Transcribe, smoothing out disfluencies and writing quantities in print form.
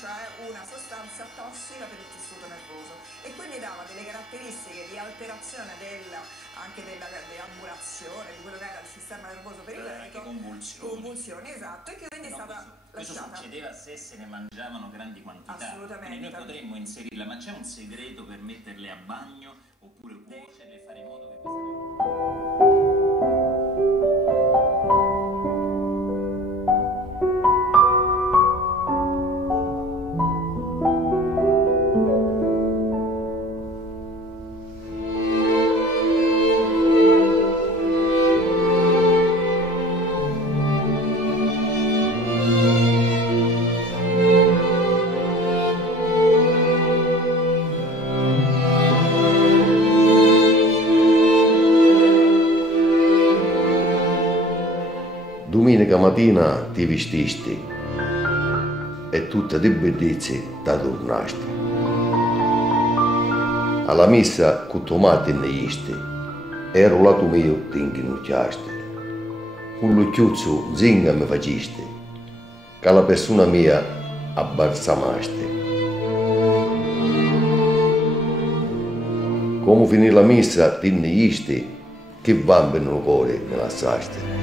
cioè una sostanza tossica per il tessuto nervoso, e quindi dava delle caratteristiche di alterazione anche della deambulazione, di quello che era il sistema nervoso periferico, convulsioni, esatto, e che quindi è stata questo lasciata. succedeva se se ne mangiavano grandi quantità. Assolutamente. Quindi noi potremmo inserirla, ma c'è un segreto per metterle a bagno oppure cuocerle e fare in modo che questa... Domenica mattina ti vestisti e tutte di bellezze da tornasti. Alla messa con tomati ne isti, ero lato mio ti inginocchiasti. Con lo chiuzzo zinga mi facisti, che la persona mia abbalsamasti. Come finì la messa ti ne isti, che vampe nel cuore me lasciasti.